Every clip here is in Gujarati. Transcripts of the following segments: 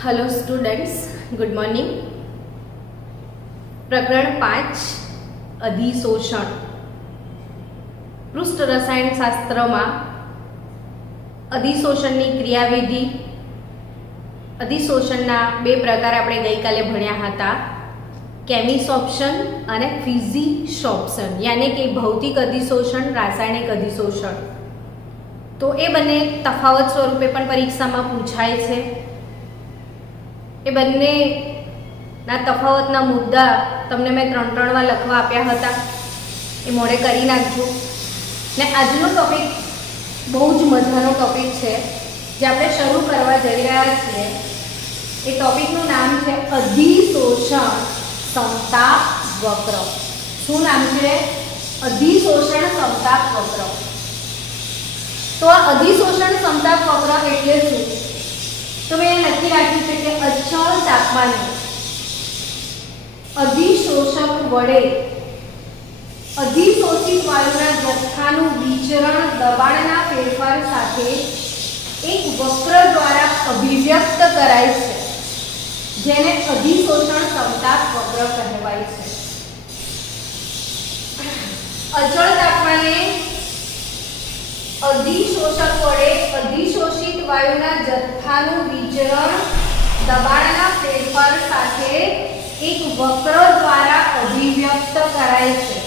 Hello students, good morning. प्रकरण 5 अधिशोषण। पृष्ठ रसायणशास्त्र में अधिशोषणनी क्रियाविधि, अधिशोषणना बे प्रकार आपणे गईकाले भण्या हता, केमिसोर्प्शन अने फिजिसोर्प्शन, यानी कि भौतिक अधिशोषण, रासायणिक अधिशोषण। तो ए बने तफावत स्वरूपे पण परीक्षामां पूछाय छे। ए बंनेना तफावतना मुद्दा तमने मैं 3-3 વાર લખવા આપ્યા હતા, એ મોડે કરી નાખજો ને આજનો ટોપિક બહુ જ મજાનો ટોપિક છે જે આપણે શરૂ કરવા જઈ રહ્યા છીએ। એ ટોપિકનું નામ છે અધિશોષણ સમતાપ વક્ર। શું નામ છે? અધિશોષણ સમતાપ વક્ર। તો આ અધિશોષણ સમતાપ વક્ર એટલે શું? तो मैं नक्की राख्યું છે કે અચળ તાપમાને અધિશોષક વડે અધિશોષિત વાયુના જથ્થાનું વિચરણ દબાણના ફેરફાર સાથે એક વક્ર દ્વારા અભિવ્યક્ત કરાય છે, જેને અધિશોષણ સમતાપ વક્ર કહેવાય છે। અચળ તાપમાને अधिशोषक वडे अधिशोषित वायुना जथ्थानुं विचरण दबाणना फेरफार साथे एक वक्र द्वारा अभिव्यक्त कराय छे।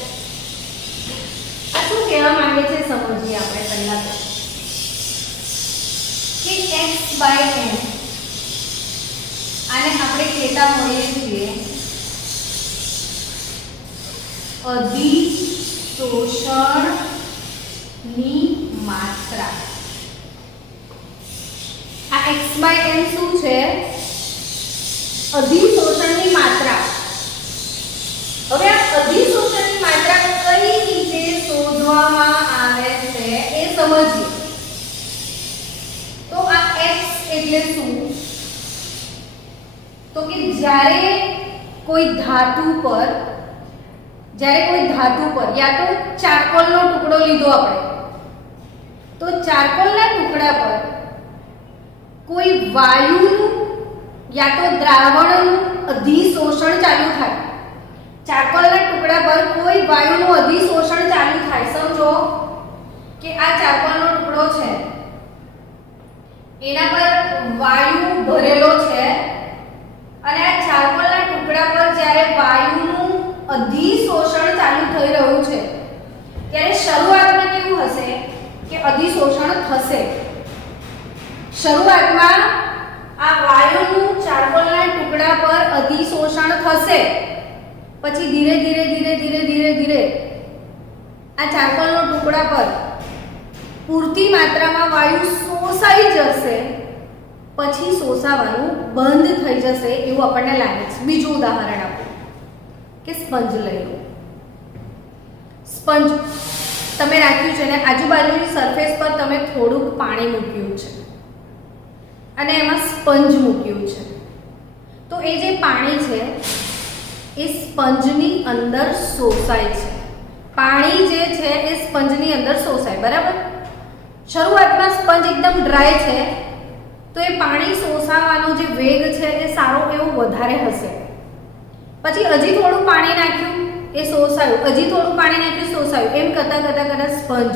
आ शुं कहेवा मांगे छे समजीए आपणे पहिला तो कि x/m आने आपणे कहेता होईए छीए अधिशोषण नी मात्रा। आ x/m શું છે? અધિશોષણની માત્રા। હવે આ અધિશોષણની માત્રા કઈ રીતે શોધવામાં આવે છે એ સમજીએ। તો આ x એટલે શું? તો કે જ્યારે કોઈ ધાતુ પર या तो चारकोलનો ટુકડો લીધો આપણે, तो चारकोलના टुकड़ा पर कोई वायुનું या तो द्रावणનું अधिशोषण चालू थाय। चारकोलના टुकड़ा पर कोई वायुનું अधिशोषण चालू थाय। समझो कि आ चारकोलનો टुकड़ो छे, एना पर वायु भरेलो छे અને આ ચારકોલના ટુકડા પર જ્યારે વાયુનું अधिशोषण चालू થઈ રહ્યું છે ત્યારે શરૂઆતમાં કેવું હશે કે अधिशोषण થશે। શરૂઆતમાં આ વાયુનું ચારકોલના ટુકડા પર अधिशोषण થશે, પછી ધીરે ધીરે ધીરે ધીરે ધીરે ધીરે આ ચારકોલનો ટુકડા પર પૂરતી માત્રામાં વાયુ શોષાઈ જશે, પછી શોષાવાનું બંધ થઈ જશે એવું આપણને લાગે છે। બીજું ઉદાહરણ આપો કે સ્પંજ લઈ લો। સ્પંજ તમે રાખ્યું છે ને આજુબાજુની સરફેસ પર તમે થોડુંક પાણી મૂક્યું છે અને એમાં સ્પંજ મૂક્યું છે, તો એ જે પાણી છે એ સ્પંજની અંદર શોષાય છે। પાણી જે છે એ સ્પંજની અંદર શોષાય, બરાબર? શરૂઆતમાં સ્પંજ એકદમ ડ્રાય છે તો એ પાણી શોષાવાનો જે વેગ છે એ સારો એવો વધારે હશે। પછી હજી થોડું પાણી નાખ્યું, એ શોષાયું, હજી થોડું પાણી નાખ્યું, શોષાયું, એમ કરતા કરતા કરતા સ્પંજ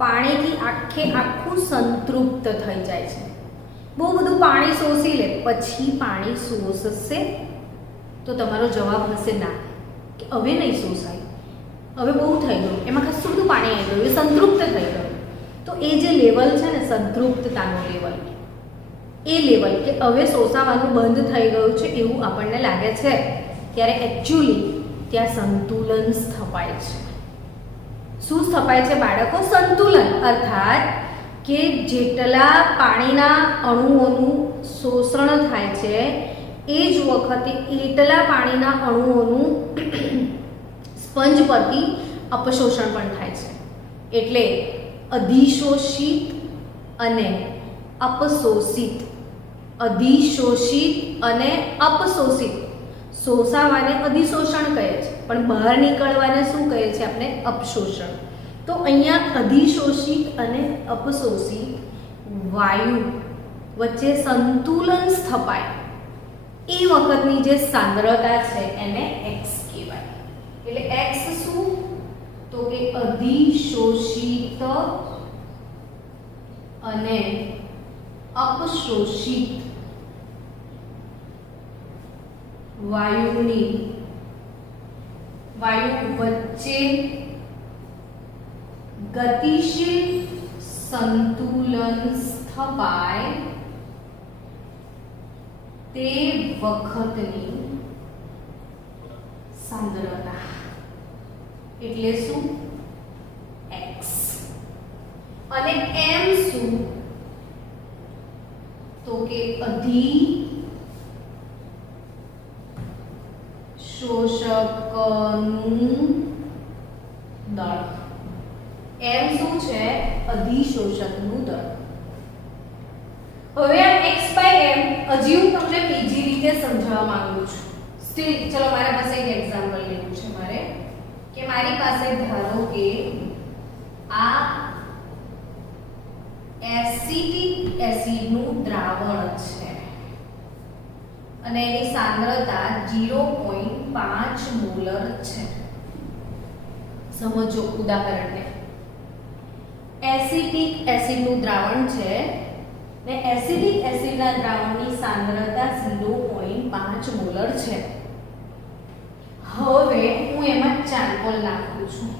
પાણીથી આખે આખું સંતૃપ્ત થઈ જાય છે। બહુ બધું પાણી શોષી લે પછી પાણી શોષશે? તો તમારો જવાબ હશે ના, કે હવે નહીં શોષાય, હવે બહુ થઈ ગયું, એમાં ખાસું બધું પાણી આવી ગયું, એ સંતૃપ્ત થઈ ગયું। તો એ જે લેવલ છે ને સંતૃપ્તતાનો લેવલ, એ લેવલ કે હવે શોષાવાનું બંધ થઈ ગયું છે એવું આપણને લાગે છે, ત્યારે एक्चुअली ત્યાં સંતુલન સ્થપાય છે। શું સ્થપાય છે બાળકો? સંતુલન। અર્થાત કે જેટલા પાણીના અણુઓનું શોષણ થાય છે એ જ વખતે એટલા પાણીના અણુઓનું સ્પંજ પરથી અપશોષણ પણ થાય છે। એટલે અધિશોષિત અને અપશોષિત, અધિશોષિત અને અપશોષિત। શોષાવાને અધિશોષણ કહે છે, પણ બહાર નીકળવાને શું કહે છે આપણે? અપશોષણ। તો અહીંયા અધિશોષિત અને અપશોષિત વાયુ વચ્ચે સંતુલન સ્થપાય એ વખતની જે સાંદ્રતા છે એને x કહેવાય. એટલે x શું? તો કે અધિશોષિત અને અપશોષિત વાયુ વચ્ચે ગતિશીલ સંતુલન સ્થપાય તે વખતની સાંદ્રતા. એટલે શું? x. અને m શું? તો કે અધિશોષકનું દળ. m શું છે? અધિશોષકનું દળ. હવે આ x/m હજી હું તમને બીજી રીતે સમજાવવા માંગુ છું. સ્ટીલ ચલો મારા પાસે એક એક્ઝામ્પલ લેવું છે મારે કે મારી પાસે ધારો કે આ એસિટિક એસિડનું દ્રાવણ છે અને એની સાંદ્રતા 0.5 મોલર છે. સમજો ઉદાહરણને. એસિટિક એસિડનું દ્રાવણ છે ને એસિડિક એસિડના દ્રાવણની સાંદ્રતા 0.5 મોલર છે. હવે હું એમાં ચારકોલ નાખું છું.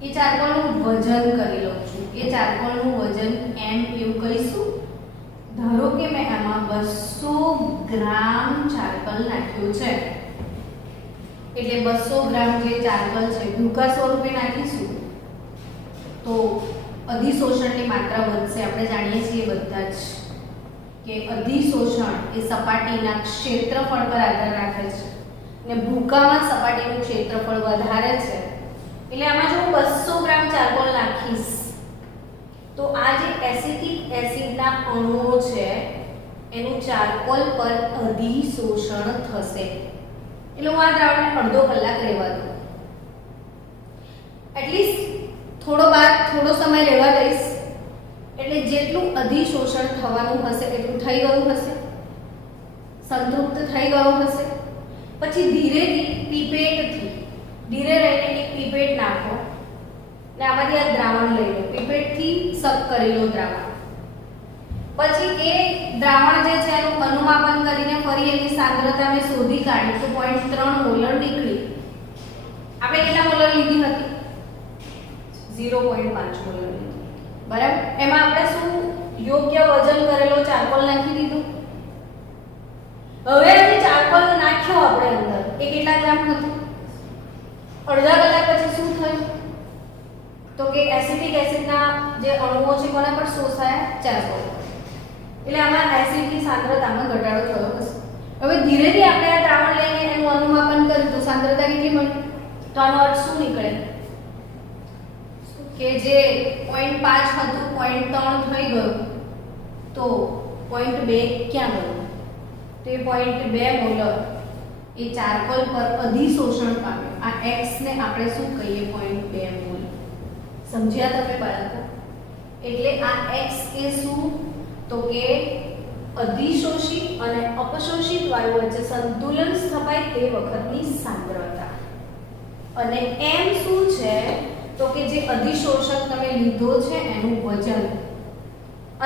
એ ચારકોલનું વજન કરી લઉં છું. એ ચારકોલનું વજન m એવું કહીશું. ધારો કે મેં આમાં 200 ગ્રામ ચારકોલ નાખ્યું છે. એટલે 200 ગ્રામ જે ચારકોલ છે ભૂકા સ્વરૂપે નાખીશું તો અધિશોષણની માત્રા વધશે. આપણે જાણીએ છીએ બધા જ કે અધિશોષણ એ સપાટીના ક્ષેત્રફળ પર આધાર રાખે છે અને ભૂકામાં સપાટીનું ક્ષેત્રફળ વધારે છે. એટલે આમાં જો હું 200 ગ્રામ ચારકોલ નાખીશ તો આ જે એસિટિક એસિડના અણુઓ છે એનું ચારકોલ પર અધિશોષણ થશે. એટલે હું આ દ્રાવણને અડધો કલાક રહેવા દઉં. એટલીસ્ટ થોડો સમય રહેવા દઈશ એટલે જેટલું અધિશોષણ થવાનું હશે એટલું થઈ ગયું હશે, સંતૃપ્ત થઈ ગયું હશે. પછી ધીરેથી પીપેટથી ધીરે રહીને એક પીપેટ નાખો ને આમાંથી આ દ્રાવણ લઈ લો. પીપેટથી સક કરી લો દ્રાવણ. પછી એ દ્રાવણ જે છે એનું અનુમાપન કરીને ફરી એની સાંદ્રતા મેં શોધી કાઢી તો 0.3 મોલર નીકળી. આપણે કેટલા મોલર લીધી હતી? 0.5 મોલર લીધી. બરાબર. એમાં આપણે શું યોગ્ય વજન કરેલો ચારકોલ નાખી દીધું. હવે જે ચારકોલ નાખ્યો આપણે અંદર એ કેટલા ગ્રામ હતું? અડધા કલાક પછી શું થયું? તો કે એસિટિક એસિડના જે અણુઓ છે કોના પર શોષાયા? ચારકોલ. એટલે આમાં એસિડની સાંદ્રતામાં ઘટાડો થયો હશે. હવે ધીરેથી આપણે આ દ્રાવણ લઈને એનું અનુમાપન કર્યું તો સાંદ્રતા કેટલી મળી? તો આનો અર્થ શું નીકળે કે જે 0.5 હતું 0.3 થઈ ગયું તો 0.2 ક્યાં ગયું? તો એ 0.2 મોલર એ ચારકોલ પર અધિશોષણ પામ્યો. આ x ને આપણે શું કહીએ? 0.2 મોલ. સમજ્યા તમે બાળકો? એટલે આ x એ શું? તો કે અધિશોષિત અને અપશોષિત વાયુ વચ્ચે સંતુલન સ્થપાય તે વખતની સાંદ્રતા. અને m શું છે? તો કે જે અધિશોષક તમે લીધો છે એનું વજન.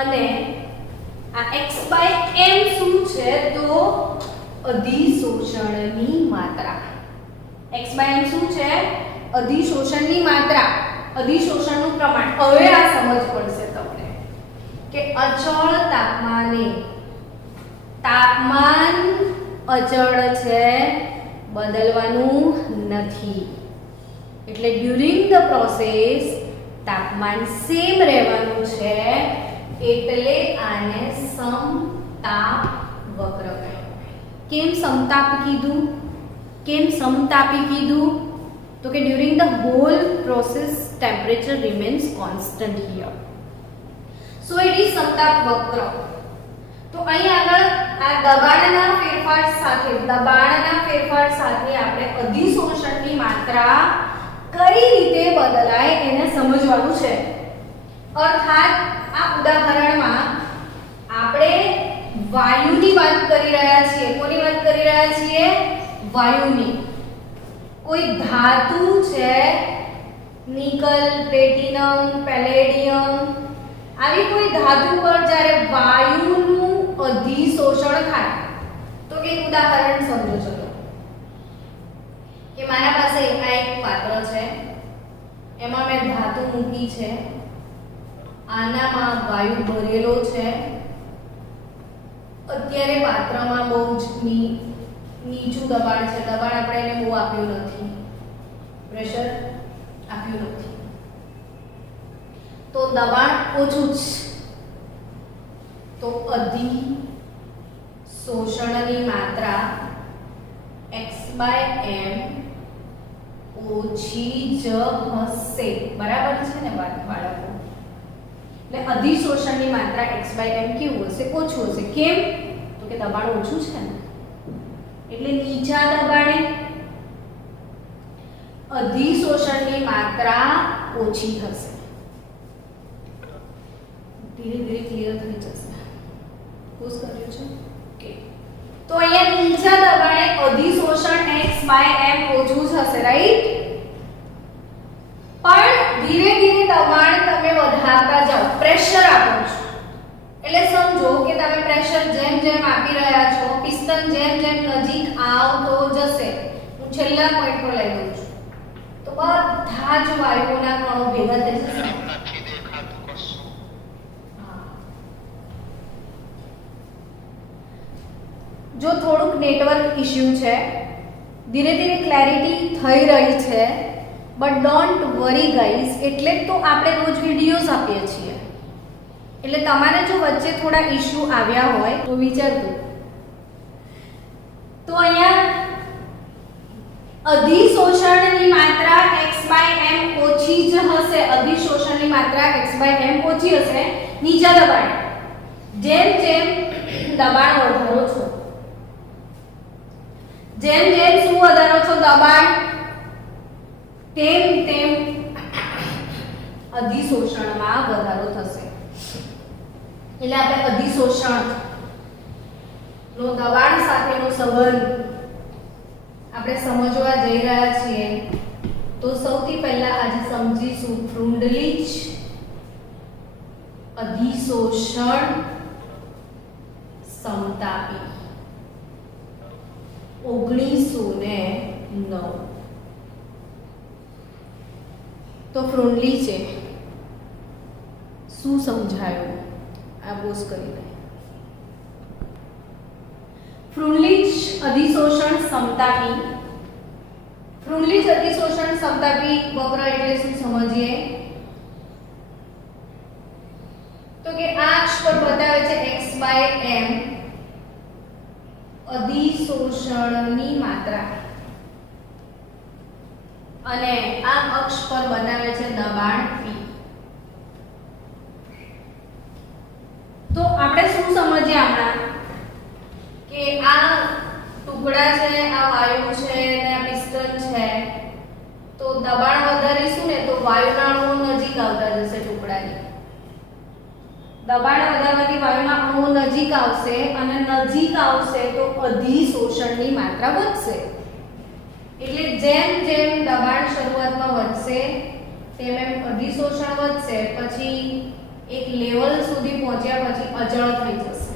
અને આ x/m શું છે? તો અધિશોષણની માત્રા. x/m શું છે? અધિશોષણની માત્રા, અધિશોષણનું પ્રમાણ. હવે આ સમજ પડશે તમને કે અચળ તાપમાને, તાપમાન અચળ છે, બદલવાનું નથી. એટલે ડ્યુરિંગ ધ પ્રોસેસ તાપમાન સેમ રહેવાનું છે. એટલે આને સમતાપ વક્ર કહેવાય. કેમ સમતાપ કીધું? કેમ સમતાપી કીધું? તો કે during the whole process temperature remains constant here. So it is સમતાપ વક્ર. તો અહીં આગળ આ દબાણના ફેરફાર સાથે આપણે અધિશોષણની માત્રા કઈ રીતે બદલાય એને સમજવાનું છે. અર્થાત આ ઉદાહરણમાં આપણે વાયુની વાત કરી રહ્યા છીએ. કોની વાત કરી રહ્યા છીએ? વાયુની. કોઈ ધાતુ છે, નિકલ, પ્લેટિનમ, પેલેડિયમ, આવી કોઈ ધાતુ પર જ્યારે વાયુનું અધિશોષણ થાય તો એક ઉદાહરણ સમજો. ચલો કે મારા પાસે આ એક પાત્ર છે, એમાં મેં ધાતુ મૂકી છે, આનામાં વાયુ ભરેલો છે. અત્યારે પાત્રમાં બહુ જ નીચું દબાણ છે, દબાણ આપણે એને બહુ આપ્યું નથી, પ્રેશર આપ્યું નથી, તો દબાણ ઓછું જ, તો અધિશોષણની માત્રા x/m ઓછી જ હશે. બરાબર છે ને બાળકો? એટલે અધિશોષણની માત્રા x/m કેવું હશે? ઓછું હશે. કેમ? તો કે દબાણ ઓછું છે ને, એટલે નીચા દબાણે અધિશોષણની માત્રા ઓછી હશે. ધીરે ધીરે ક્લિયર થઈ જશે. પૂછ કર્યું છે કે તો અહીંયા નીચા દબાણે અધિશોષણ x/m ઓછું જ હશે, રાઈટ? પણ ધીરે ધીરે દબાણ તમે વધારતા જાઓ, પ્રેશર આપો છો. એટલે સમજો કે તમે પ્રેશર જેમ જેમ આપી રહ્યા છો, પિસ્ટન જેમ જેમ નજીક આવતો જશે, હું છેલ્લા પોઈન્ટ પર લઈ દઉં છું, તો બધા જ વાયુઓના કણો ભેગા થઈ જશે. જો થોડુંક નેટવર્ક ઇશ્યુ છે, ધીરે ધીરે ક્લેરિટી થઈ રહી છે, બટ ડોન્ટ વરી ગાઈઝ. એટલે તો આપણે રોજ વિડીયોઝ આપીએ છીએ. એટલે તમારે જો વચ્ચે થોડા ઇશ્યુ આવ્યા હોય તો વિચારજો. તો અહીંયા અધિશોષણની માત્રા x/m ઓછી જ હશે. અધિશોષણની માત્રા x/m ઓછી હશે નીચા દબાણે. જેમ જેમ દબાણ વધારો છો, જેમ જેમ શું વધારો છો દબાણ, તેમ તેમ અધિશોષણમાં વધારો થશે. એટલે આપણે અધિશોષણ નો દબાણ સાથેનો સંબંધ આપણે સમજવા જઈ રહ્યા છીએ. તો સૌથી પહેલા આજે સમજીશું ફ્રુન્ડલીચ અધિશોષણ સમતાપી 1909. તો ફ્રુન્ડલીચે શું સમજાયું આ બોસ કરીને? ફ્રુન્ડલીચ અધિશોષણ સમતાપી. ફ્રુન્ડલીચ અધિશોષણ સમતાપી વક્ર એટલે શું સમજીએ? તો કે આ અક્ષ પર બતાવે છે x/m અધિશોષણની માત્રા, અને આ અક્ષ પર બનાવે છે દબાણ P. તો આપણે શું સમજીએ હમણાં કે આ ટુકડા છે, આ વાયુ છે અને આ પિસ્ટન છે, તો દબાણ વધારીશું ને તો વાયુના અણુઓ નજીક આવતા જશે ટુકડાની. દબાણ વધારવાથી વાયુના અણુઓ નજીક આવશે, અને નજીક આવશે તો અધિશોષણની માત્રા વધશે. એટલે જેમ જેમ દબાણ શરૂઆતમાં વધશે તેમ એમ અધિશોષણ વધશે, પછી એક લેવલ સુધી પહોંચ્યા પછી અચળ થઈ જશે.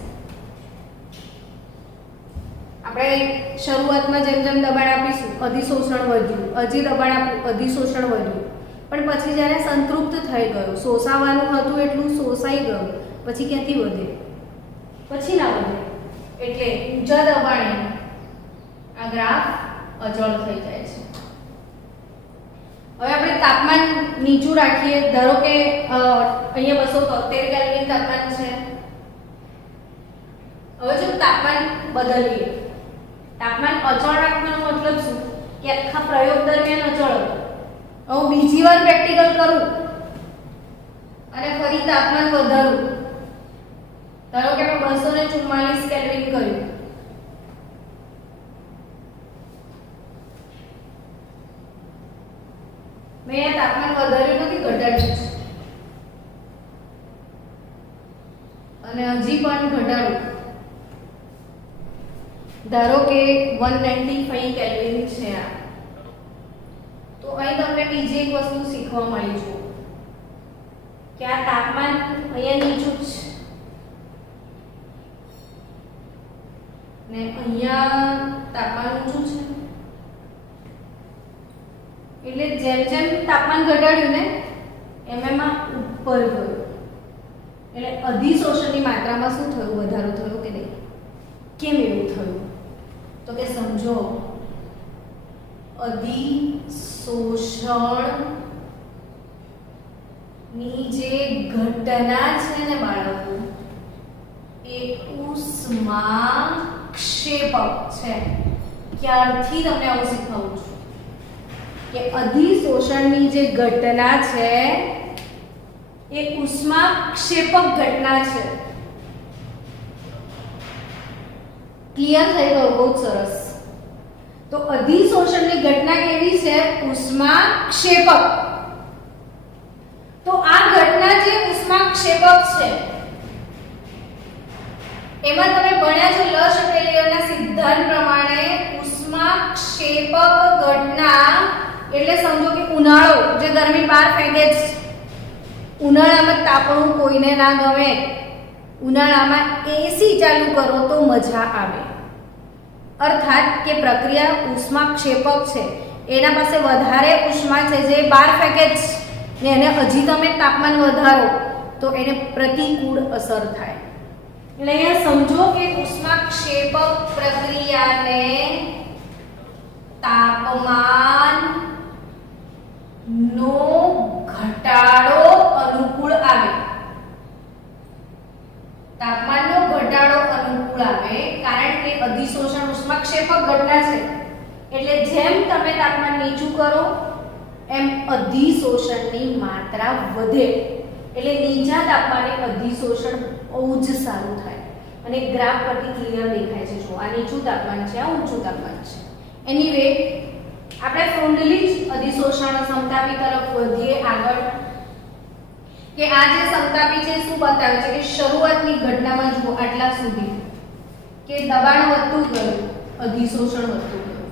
આપણે શરૂઆતમાં જેમ જેમ દબાણ આપીશું અધિશોષણ વધ્યું, હજી દબાણ આપ્યું અધિશોષણ વધ્યું, પણ પછી જ્યારે સંતૃપ્ત થઈ ગયું, શોષાવાનું હતું એટલું શોષાઈ ગયું, પછી ક્યાંથી વધે? પછી ના વધે. એટલે ઊંચા દબાણે આ ગ્રાફ અચળ થઈ જાય છે. હવે આપણે તાપમાન નીચું રાખીએ. ધારો કે અહીંયા 273 કેલ્વિન તાપમાન છે. હવે જો તાપમાન બદલીએ, તાપમાન અચળ રાખવાનો મતલબ શું? કે આખા પ્રયોગ દરમિયાન અચળ હતું. હું બીજી વાર પ્રેક્ટિકલ કરું અને ફરી તાપમાન વધારું. ધારો કે મેં 244 કેલ્વિન કર્યું, મેં તાપમાન વધાર્યું નથી, ઘટાડ્યું છે. અને હજી પણ ઘટાડું, ધારો કે 195 કેલ્વિન છે આ, તો અહીં તમને બીજી એક વસ્તુ શીખવા મળી છે કે આ તાપમાન અહીંયા નીચું છે ને અહીંયા તાપમાન ઊંચું છે, એટલે જેમ જેમ તાપમાન ઘટાડ્યું ને એમ એમાં ઉપર ગયું, એટલે અધિશોષણની માત્રામાં શું થયું, વધારો થયો કે નહીં? કેમ એવું થયું? તો કે સમજો, અધિશોષણની જે ઘટના છે ને બાળકો, એ ઉષ્માક્ષેપક છે. ક્યારથી તમને આવું શીખવું છું કે અધિશોષણની જે ઘટના છે એ ઉષ્માક્ષેપક ઘટના છે. ક્લિયર થઈ ગયું? બહુ સરસ. તો અધિશોષણની ઘટના કેવી છે? ઉષ્માક્ષેપક. તો આ ઘટના જે ઉષ્માક્ષેપક છે એમાં તમે ભણ્યા છો લ શટેલિયરના સિદ્ધાંત પ્રમાણે ઉષ્માક્ષેપક ઘટના એટલે સમજો કે ઉનાળો, જે ગરમી બહાર ફેંકે છે, ઉનાળામાં તાપણું કોઈને ના ગમે, ઉનાળામાં એસી ચાલુ કરો તો મજા આવે, અર્થાત કે પ્રક્રિયા ઉષ્માક્ષેપક છે, એના પાસે વધારે ઉષ્મા છે જે બહાર ફેંકે છે ને એને હજી તમે તાપમાન વધારો તો એને પ્રતિકૂળ અસર થાય. એટલે અહીંયા સમજો કે ઉષ્માક્ષેપક પ્રક્રિયાને તાપમાન નો ઘટાડો અનુકૂળ આવે, તાપમાનનો ઘટાડો અનુકૂળ આવે, કારણ કે અધિશોષણ ઉષ્માક્ષેપક ઘટના છે, એટલે જેમ તમે તાપમાન નીચું કરો એમ અધિશોષણની માત્રા વધે, એટલે નીચા તાપમાને અધિશોષણ બહુ જ સારું થાય. અને ગ્રાફ પરથી ક્લિયર દેખાય છે. જો આ નીચું તાપમાન છે, આ ઊંચું તાપમાન છે. એનીવે આપણે ફ્રોન્ડલી અધિશોષણ સમતાપી તરફ વધીએ આગળ, કે આ જે સમતાપી છે શું બતાવે છે કે શરૂઆતની ઘટનામાં જુઓ આટલા સુધી કે દબાણ વધતું ગયું, અધિશોષણ વધતું ગયું,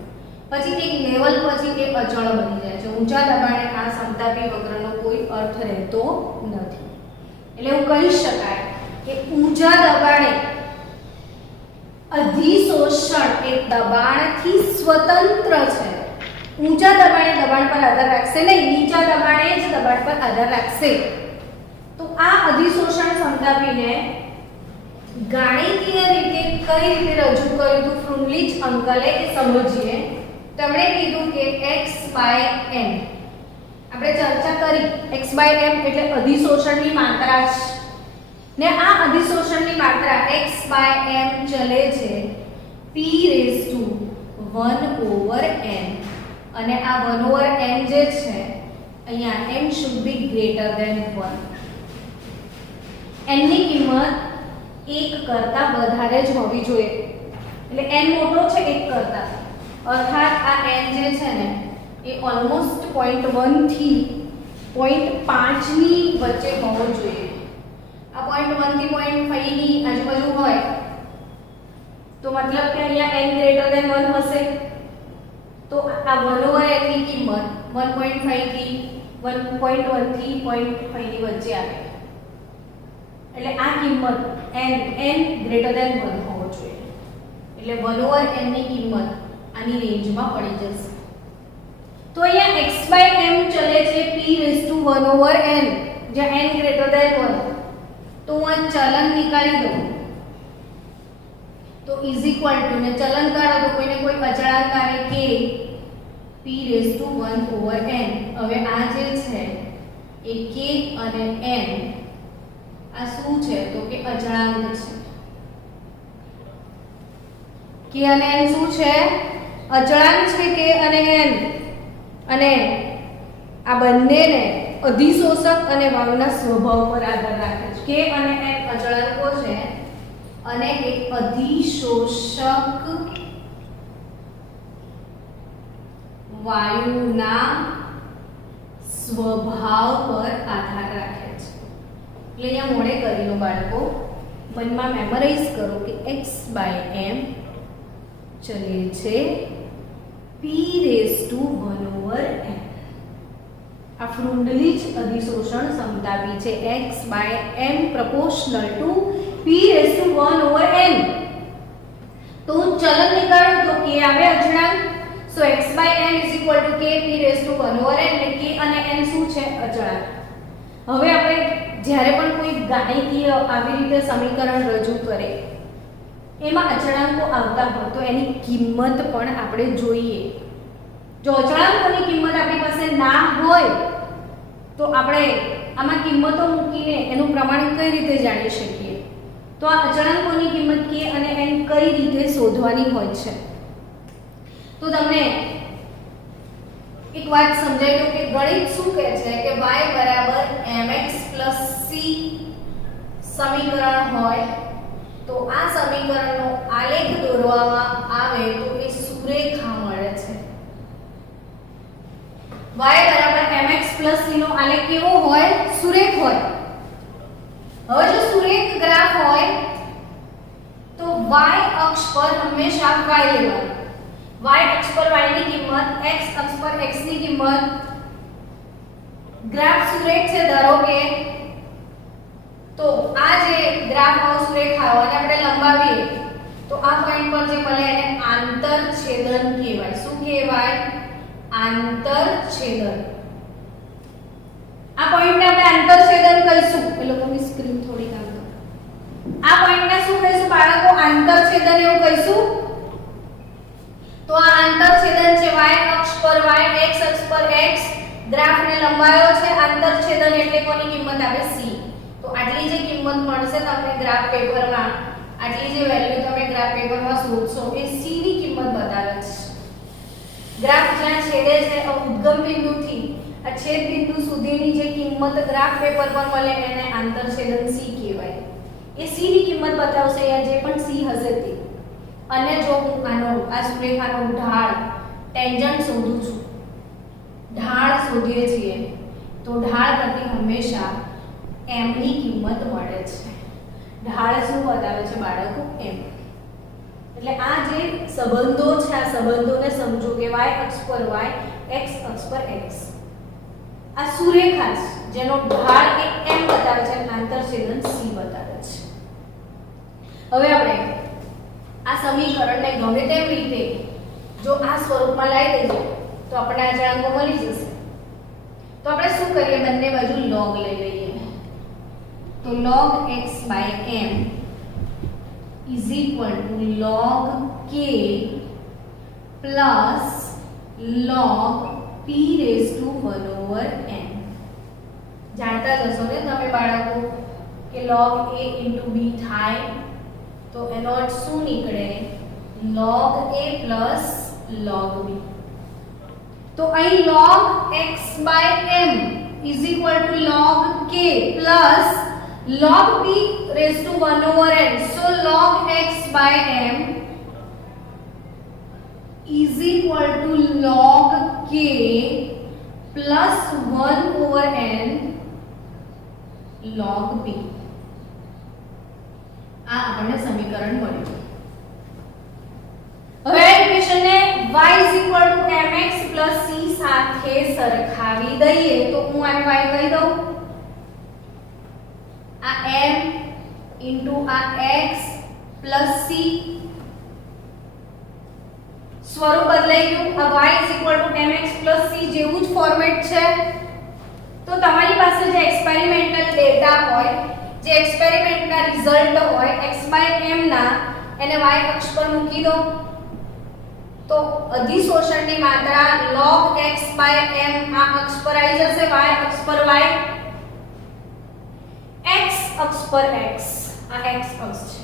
પછી એક લેવલ પછી એ અચળ બની જાય છે. ઊંચા દબાણે આ સમતાપી વક્રનો કોઈ અર્થ રહેતો નથી. એટલે એવું કહી શકાય કે ઊંચા દબાણે અધિશોષણ એ દબાણથી સ્વતંત્ર છે. ઊંચા દબાણે દબાણ પર આધાર રાખશે નહીં, નીચા દબાણે જ દબાણ પર આધાર રાખશે. તો આ અધિશોષણ સમતાપીને ગાણિતિક રીતે કઈ રીતે રજૂ કર્યું હતું ફ્રુનલીચ અંકલે એ સમજીએ. તેમણે કીધું કે x/m, આપણે ચર્ચા કરી x/m એટલે અધિશોષણની માત્રા છે ને આ અધિશોષણની માત્રા x/m ચલે છે p⁻1/n, અને આ 1/n જે છે અહીંયા n should be greater than 1. n ની કિંમત 1 કરતા વધારે જ હોવી જોઈએ, એટલે n મોટો છે 1 કરતા, અર્થાત આ n જે છે ને એ ઓલમોસ્ટ 0.1 થી 0.5 ની વચ્ચે હોવો જોઈએ. આ 0.1 થી 0.5 ની આજુબાજુ હોય તો મતલબ કે અહીંયા n greater than 1 હશે. તો આ 1/n ની કિંમત 1.5 થી 1.1 થી 0.5 ની વચ્ચે આવે, એટલે આ કિંમત n greater than 1 હોવો જોઈએ. એટલે 1/n ની કિંમત આની રેન્જમાં પડી જશે. તો અહીંયા x/m ચલે છે p⁻1/n, જ્યાં n greater than 1. તો હું આ ચલન નીકાળી દઉં તો ઇઝ ઇક્વલ ટુ, ને ચલન કાઢો તો કોઈને કોઈ અચળાંક આવે k p⁻1/n. હવે આ જે છે એ k અને n આ શું છે તો કે અચળાંક છે. k અને n શું છે? અચળાંક છે k અને n. અને આ બંનેને અધિશોષક અને વાયુના સ્વભાવ પર આધાર રાખે છે. k અને n અચળાંકો છે અને એક અધિશોષક વાયુના સ્વભાવ પર આધાર રાખે છે. એટલે અહીંયા મોડે કરી લો બાળકો મનમાં મેમરાઇઝ કરો કે x/m ચલે છે p⁻1/n. આ ફ્રુન્ડલી જ અધિશોષણ સમતાપી છે. x/m proportional to p⁻1/n. તો ચલન નીકાળો તો k આવે અચળાંક. સો x/n = k p⁻1/n. એટલે k અને n શું છે? અચળાંક. હવે આપણે જ્યારે પણ કોઈ ગાણિતીય આવી રીતે સમીકરણ રજૂ કરે એમાં અચળાંકો આવતા હોય તો એની કિંમત પણ આપણે જોઈએ. જો અચળાંકોની કિંમત આપણી પાસે ના હોય તો આપણે આમાં કિંમતો મૂકીને એનું પ્રમાણ કઈ રીતે જાણી શકીએ? તો આ અચળાંકોની કિંમત k અને n કઈ રીતે શોધવાની હોય છે? તો તમને એક વાત સમજાઈ દઉં કે ગણિત શું કહે છે કે y = mx + c સમીકરણ હોય તો આ સમીકરણનો આલેખ દોરવામાં આવે તો એ સુરેખા મળે છે. y = mx + c નો આલેખ કેવો હોય? સુરેખ હોય. હવે જો સુરેખ ગ્રાફ હોય તો y અક્ષ પર હંમેશા y લેવાનું. y અક્ષ પર y ની કિંમત, x અક્ષ પર x ની કિંમત. ગ્રાફ સુરેખ છે ધારો કે, તો આ જે ગ્રાફ આવો સુરેખ આવ્યો અને આપણે લંબાવીએ તો આ પોઈન્ટ પર જે મળે એને આંતરછેદન કહેવાય. શું કહેવાય? આંતરછેદન. આ પોઈન્ટને આપણે આંતરછેદન કહીશું. એ લોકોની સ્ક્રીન થોડી કામ કરો. આ પોઈન્ટને શું કહીશું બાળકો? આંતરછેદન એવું કહીશું. તો આ આંતરછેદન છે. y અક્ષ પર y, x અક્ષ પર x. ગ્રાફને લંબાયો છે. આંતરછેદન એટલે કોની કિંમત આવે? c. તો આટલી જે કિંમત મળશે તમને ગ્રાફ પેપરમાં, આટલી જે વેલ્યુ તમે ગ્રાફ પેપરમાં શોધશો એ c ની કિંમત બતાવે છે. ગ્રાફ જ્યાં છેદે છે ઉદ્ગમ બિંદુથી આ છેદ બિંદુ સુધીની જે કિંમત ગ્રાફ પેપર પર મળે એને આંતરછેદન c કહેવાય. એ c ની કિંમત બતાવશે. અહીંયા જે પણ c હશે તે. અને જો હું આનો આ સુરેખાનો ઢાળ ટેન્જન્ટ શોધું છું, ઢાળ શોધીએ છીએ તો ઢાળ પરથી હંમેશા m ની કિંમત મળે છે. ઢાળ શું બતાવે છે બાળકો? m. એટલે આ જે સંબંધો છે આ સંબંધોને સમજો કે y અક્ષ પર y, x અક્ષ પર x. આ સુરેખા છે જેનો ઢાળ એ m બતાવે છે અને આંતરછેદન c બતાવે છે. હવે આપણે આ સમીકરણને ગમે તેમ રીતે જો આ સ્વરૂપમાં લાવી દઈએ તો આપણને અચળાંકો મળી જશે. તો આપણે શું કરીએ? બંને બાજુ log લઈ લઈએ. તો log x/m = log k plus log p⁻1/n. જાણતા જ હશો ને તમે બાળકો કે log a * b થાય તો એનો અર્થ શું નીકળે? log a plus log b. તો અહીં log x/m = log k plus log p⁻1/n. so log x/m = log k plus 1/n log p. આ આપણને સમીકરણ મળ્યું. હવે ઇક્વેશનને y = mx + c સાથે સરખાવી દઈએ તો હું આને y કહી દઉં. આ m * આ x + c સ્વરૂપ બદલાઈ ગયું. આ y = mx + c જેવું જ ફોર્મેટ છે. તો તમારી પાસે જે એક્સપેરિમેન્ટલ ડેટા હોય, જે એક્સપેરિમેન્ટના રિઝલ્ટ હોય x/m ના, એને y અક્ષ પર મૂકી દો તો અધિશોષણની માત્રા log x/m આ અક્ષ પર આવી જશે. y અક્ષ પર y, x અક્ષ પર x. આ x અક્ષ છે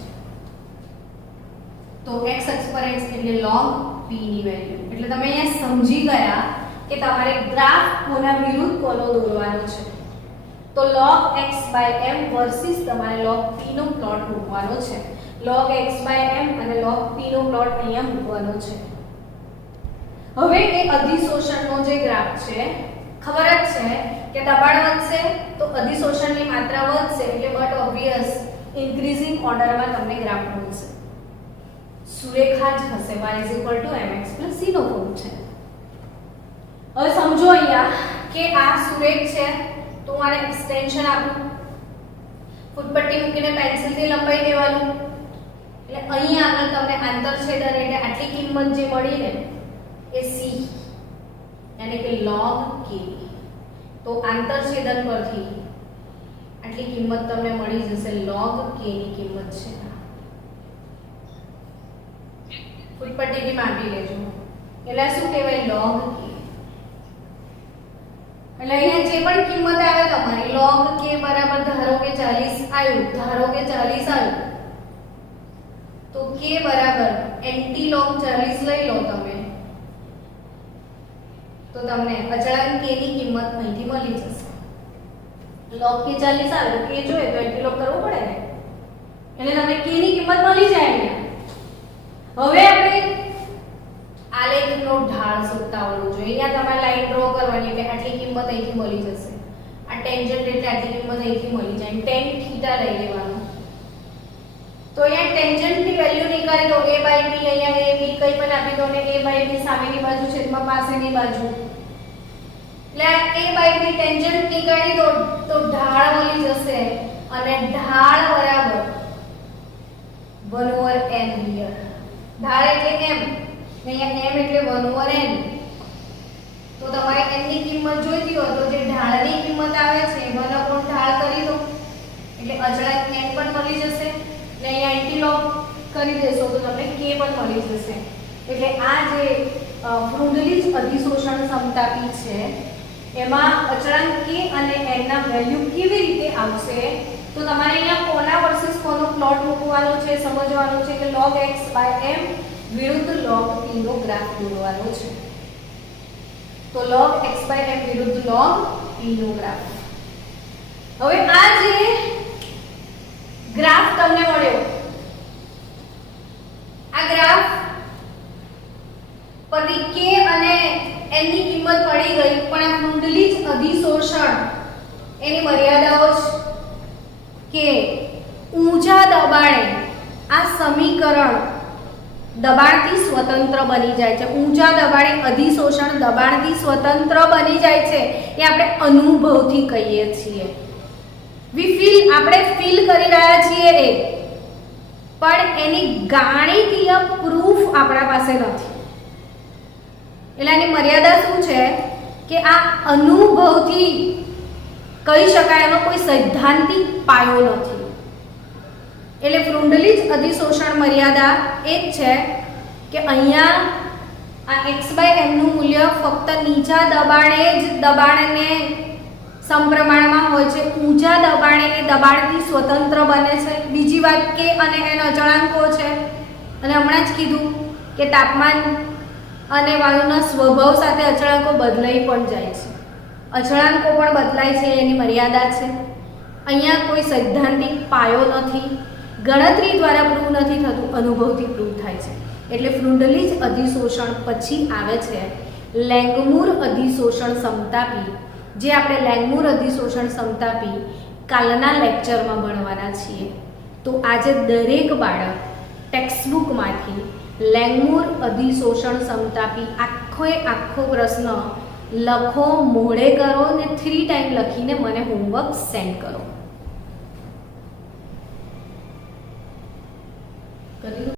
તો x અક્ષ પર x એટલે log p ની વેલ્યુ. એટલે તમે અહીંયા સમજી ગયા કે તમારે ગ્રાફ કોના વિરુદ્ધ કોનો દોરવાનો છે. તો log x/m વર્સિસ તમારે log p નો પ્લોટ મૂકવાનો છે. log x/m અને log p નો પ્લોટ અહીંયા મૂકવાનો છે. હવે એ અધિશોષણનો જે ગ્રાફ છે, ખબર જ છે કે દબાણ વધશે તો અધિશોષણની માત્રા વધશે એટલે બટ ઓબ્વિયસ ઇન્ક્રીઝિંગ ઓર્ડરમાં તમને ગ્રાફ મળશે. સુરેખા જ હશે. y mx c નો ફોર્મ છે. હવે સમજો અહીંયા કે આ સુરેખ છે તો હું આને એક્સટેન્શન આપું, ફૂટપટ્ટી મૂકીને પેન્સિલથી લંબાઈ દેવાનું. એટલે અહીં આગળ તમને આંતરછેદન એટલે આટલી કિંમત જે મળી ને એ c યાની કે log k. તો આંતરછેદન પરથી આટલી કિંમત તમને મળી જશે. log k ની કિંમત છે. ફૂટપટ્ટીથી માપી લેજો. એટલે શું કહેવાય? log k. એટલે અહીંયા જે પણ કિંમત આવે તમારી log k બરાબર ધારો કે 40 આવ્યું, ધારો કે 40 આવ્યું, તો k બરાબર anti log 40 લઈ લો તમે, તો તમને અચળાંક k ની કિંમત અહીંથી મળી જશે. log k 40 આવે તો k જોઈએ તો anti log કરવું પડે ને, એટલે તમને k ની કિંમત મળી જાય અહીંયા. હવે આપણે આલેખનો ઢાળ શોધતા આવડવું જોઈએ. અહીંયા તમારે લાઈન ડ્રો કરવાની એટલે આટલી કિંમત અહીંથી મળી જશે. આ ટેન્જન્ટ એટલે આટલી કિંમત અહીંથી મળી જાય. tan થીટા લઈ લેવાનો. તો અહીંયા ટેન્જન્ટની વેલ્યુ નીકાળી દો. a બાય b અહીંયા a b કંઈ પણ આપી દો ને a બાય b સામેની બાજુ છેદમાં પાસેની બાજુ. એટલે a બાય b ટેન્જન્ટ નીકાળી દો તો ઢાળ મળી જશે અને ઢાળ બરાબર 1/n here. ઢાળ એટલે m, અહીંયા m એટલે 1/n. તો તમારે n ની કિંમત જોઈતી હોય તો જે ઢાળની કિંમત આવે છે 1/ઢાળ કરી દો એટલે અચળાંક n પણ મળી જશે. ને અહીંયા એન્ટી લોગ કરી દેશો તો તમને k પણ મળી જશે. એટલે આ જે ફ્રુન્ડલીજ અધિશોષણ સમતાપી છે એમાં અચળાંક k અને n ના વેલ્યુ કેવી રીતે આવશે તો તમારે અહીંયા કોના વર્સિસ કોનો પ્લોટ મૂકવાનો છે, સમજવાનું છે કે log x m વિરુદ્ધ log t નો ગ્રાફ દોરવાનો છે. તો log x m વિરુદ્ધ log t નો ગ્રાફ. હવે આ જે ગ્રાફ તમને મળ્યો, આ ગ્રાફ પરથી k અને n ની કિંમત મળી ગઈ, પણ આ કુંડલી જ અધિશોષણ એની મર્યાદાઓ છે કે ઊંચા દબાણે આ સમીકરણ દબાણથી સ્વતંત્ર બની જાય છે. ઊંચા દબાણે અધિશોષણ દબાણથી સ્વતંત્ર બની જાય છે. એ આપણે અનુભવથી કહીએ છીએ. આપણે ફીલ કરી રહ્યા છીએ એ, પણ એની ગાણિતિક પ્રૂફ આપણા પાસે નથી. એટલે એની મર્યાદા શું છે કે આ અનુભવથી કહી શકાય, એનો કોઈ સૈદ્ધાંતિક પાયો નથી. એટલે ફ્રુન્ડલીજ અધિશોષણ મર્યાદા એ જ છે કે અહીંયા આ x/m નું મૂલ્ય ફક્ત નીચા દબાણે જ દબાણને સમપ્રમાણમાં હોય છે. ઊંચા દબાણે એ દબાણથી સ્વતંત્ર બને છે. બીજી વાત k અને n અચળાંકો છે અને હમણાં જ કીધું કે તાપમાન અને વાયુના સ્વભાવ સાથે અચળાંકો બદલાઈ પણ જાય છે. અચળાંકો પણ બદલાય છે, એની મર્યાદા છે. અહીંયા કોઈ સૈદ્ધાંતિક પાયો નથી, ગણતરી દ્વારા પ્રૂવ નથી થતું, અનુભવથી પ્રૂવ થાય છે. એટલે ફ્રુન્ડલીજ અધિશોષણ પછી આવે છે લેંગમૂર અધિશોષણ સમતાપી, જે આપણે લેંગમૂર અધિશોષણ સમતાપી કાલના લેક્ચરમાં ભણવાના છીએ. તો આજે દરેક બાળક ટેક્સ્ટબુકમાંથી લેંગમૂર અધિશોષણ સમતાપી આખો પ્રશ્ન લખો, મોઢે કરો ને 3 ટાઈમ લખીને મને હોમવર્ક સેન્ડ કરો.